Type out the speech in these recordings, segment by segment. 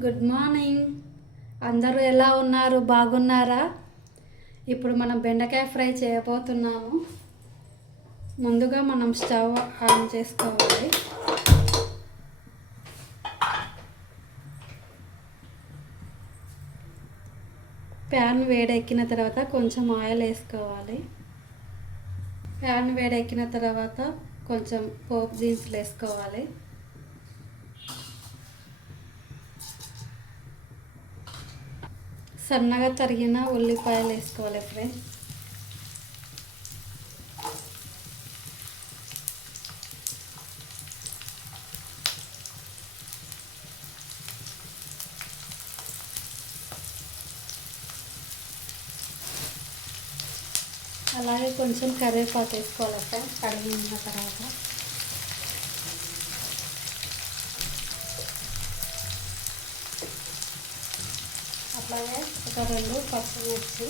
Good morning. అందరూ ఎలా ఉన్నారు? బాగున్నారా? ఇప్పుడు మనం బెండకాయ ఫ్రై చేయబోతున్నాము. ముందుగా మనం స్టవ్ ఆన్ చేసుకోవాలి. ప్యాన్ వేడెక్కిన తర్వాత కొంచెం ఆయిల్ వేసుకోవాలి. ప్యాన్ వేడెక్కిన తర్వాత కొంచెం పోపు దినుసులు వేసుకోవాలి. సన్నగా తరిగిన ఉల్లిపాయలు వేసుకోవాలి ఫ్రెండ్స్. అలాగే కొంచెం కరివేపాకు వేసుకోవాలి ఫ్రెండ్స్. కడిగిన తర్వాత అట్లాగే ఒక 2 పచ్చిమిర్చి,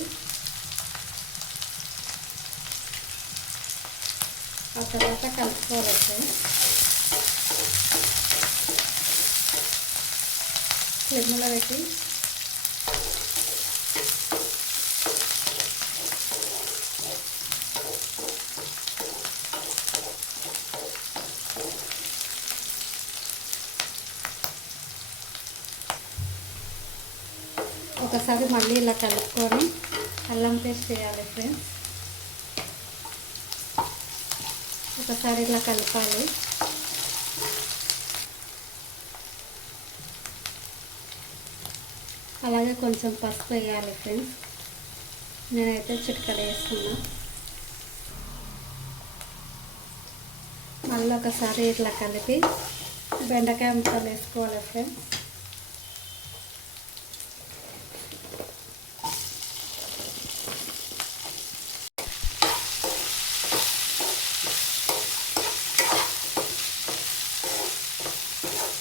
ఆ తర్వాత కలుపుకోవాలి ఫ్రెండ్స్. ఫ్లేమ్లో పెట్టి ఒకసారి మళ్ళీ ఇలా కలుపుకొని అల్లం పేస్ట్ వేయాలి ఫ్రెండ్స్. ఒకసారి ఇలా కలపాలి. అలాగే కొంచెం పసుపు వేయాలి ఫ్రెండ్స్. నేనైతే చిటికెడు వేస్తున్నా. మళ్ళీ ఒకసారి ఇట్లా కలిపి బెండకాయ ముక్కలు వేసుకోవాలి ఫ్రెండ్స్.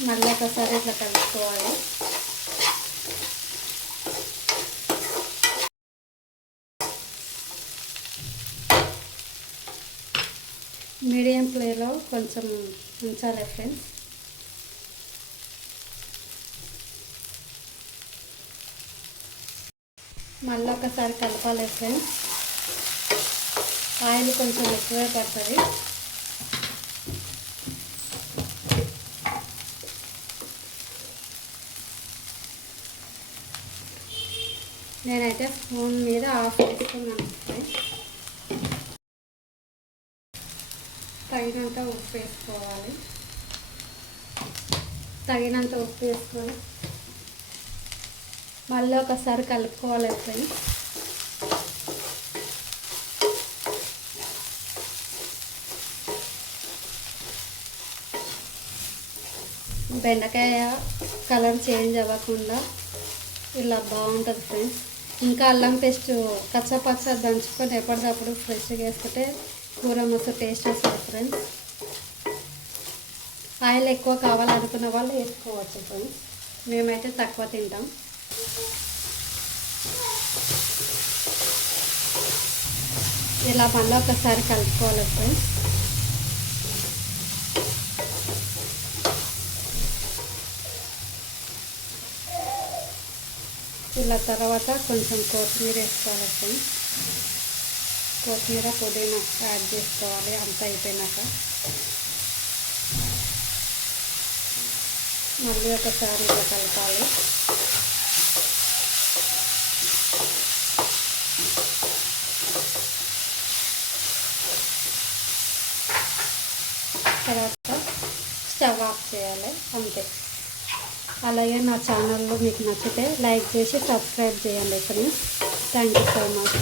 మళ్ళీ ఒకసారి ఇట్లా కలుపుకోవాలి. మీడియం ఫ్లేమ్లో కొంచెం ఉంచాలి ఫ్రెండ్స్. మళ్ళీ ఒకసారి కలపాలి ఫ్రెండ్స్. ఆయిల్ కొంచెం ఎక్కువే పడుతుంది. నేనైతే స్పూన్ మీద ఆఫ్ వేసుకున్నాను ఫ్రెండ్స్. తగినంత ఉప్పు వేసుకోవాలి. తగినంత ఉప్పు వేసుకొని మళ్ళీ ఒకసారి కలుపుకోవాలి ఫ్రెండ్స్. బెండకాయ కలర్ చేంజ్ అవ్వకుండా ఇలా బాగుంటుంది ఫ్రెండ్స్. ఇంకా అల్లం పేస్ట్ కచ్చపచ్చ దంచుకొని ఎప్పటికప్పుడు ఫ్రెష్గా వేసుకుంటే కూర మస్తు టేస్ట్ వస్తుంది ఫ్రెండ్స్. ఆయిల్ ఎక్కువ కావాలనుకున్న వాళ్ళు వేసుకోవచ్చు ఫ్రెండ్స్. మేమైతే తక్కువ తింటాం. ఇలా మళ్ళీ ఒకసారి కలుపుకోవాలి ఫ్రెండ్స్. ఇలా తర్వాత కొంచెం కొత్తిమీర వేసుకోవాలి ఫ్రెండ్స్. కొత్తిమీర పుదీనా యాడ్ చేసుకోవాలి. అంతా అయిపోయినాక మళ్ళీ ఒకసారి ఇలా కలపాలి. తర్వాత స్టవ్ ఆఫ్ చేయాలి అంతే. అలాగే నా ఛానల్లో మీకు నచ్చితే లైక్ చేసి సబ్స్క్రైబ్ చేయండి friends. Thank you so much.